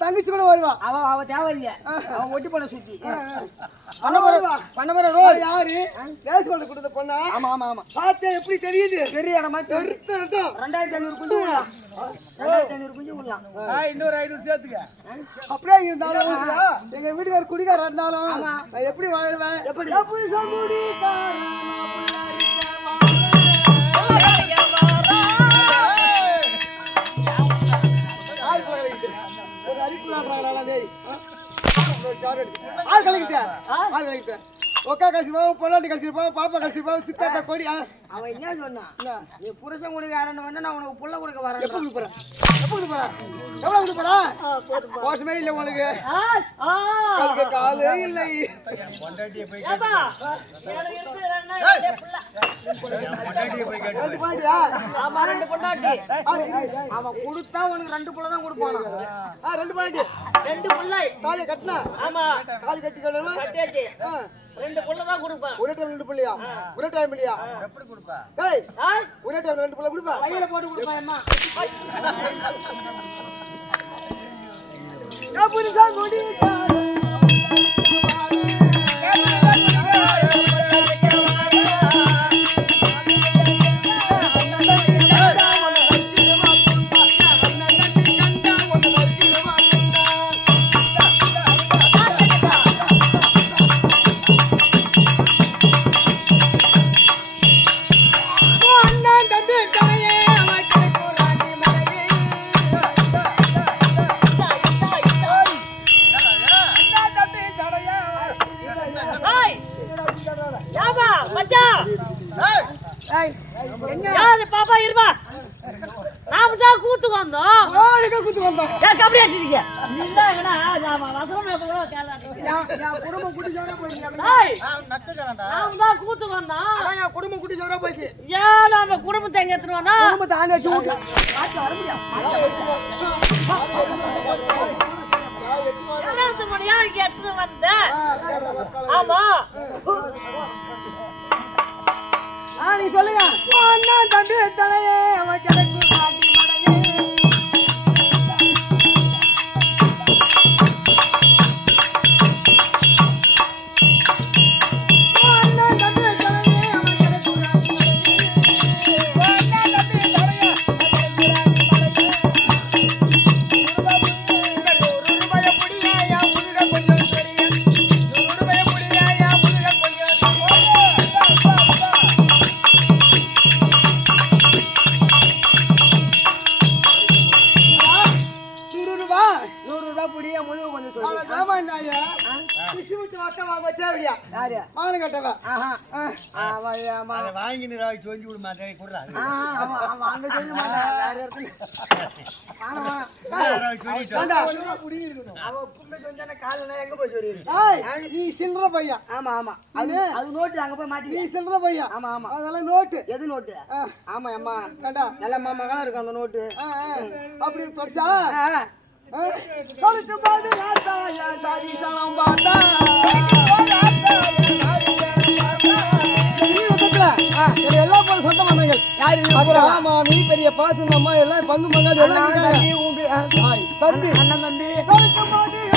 தங்கச்சி கூட வருவா அவ தேவையில்லை அவன் ஒட்டி பண்ண சுத்தி பண்ண ரோடு யாரு தேச கொடுத்த பொண்ணா ஆமா ஆமா ஆமா பார்த்தா எப்படி தெரியுது தெரியற மாதிரி 2500 குஞ்சு 2500 குஞ்சு உள்ளலாம் இன்னொரு 500 சேர்த்துக்க அப்படியே இருந்தாலும் எங்க வீட்டுக்கார குடிகாரா இருந்தாலும் நான் எப்படி வாழுவேன் எப்படி ஒக்கா கழிச்சிருப்பான் பொள்ளாட்டி கழிச்சிருப்பான் பாப்பா கழிச்சிருப்பான் சித்தாத்தா கொடி அவன் என்ன சொன்னான் நீ புருஷன் கொடுக்க யாரன்னு வேணா நான் உனக்கு புள்ள கொடுக்க வரேன் எப்போ கொடுக்குறேன் எவ்வளவு கொடுக்குறேன் கோஷமே இல்லை உனக்கு காலே இல்லை அவன் கொடுத்தா உனக்கு 2 புள்ள தான் கொடுப்பான் 2 பாட்டி 2 புள்ளை காலை கட்டினா ஆமா காலை கட்டி கட்டியாச்சு 2 புள்ள தான் கொடுப்பான் ஒரே டைம் 2 புள்ளையா ஒரே டைம் இல்லையா எப்படி கொடுப்பா டேய் ஒரே டைம் 2 புள்ள கொடுப்பா கையில போட்டு கொடுப்பா அம்மா யா புரிசா கோடி குடும்பத்தை எங்க எடுத்துருவானா குடும்பத்தை ஆங்க வச்சு எடுத்து வந்த ஆமா நீ சொல்லுங்க தம்பி தலையே நீ சில்லற பையன் ஆமா ஆமா அது நோட்டு அங்க போய் மாட்டி நீ சில்லற பையன் ஆமா ஆமா அதெல்லாம் நோட்டு எது நோட்டு ஆமா அம்மா கண்டா நல்ல மகனா இருக்கும் அந்த நோட்டு அப்படி தொடச்சா சொல்லிட்டு பாடு யாத்தாயா சாதி சலாம் பாத்தா எல்லா போல சொந்த மன்னங்கள் யாரு மாமி பெரிய பாசம் அம்மா எல்லாம் பங்கு பங்காளி எல்லாம் தம்பி அண்ணன் தம்பி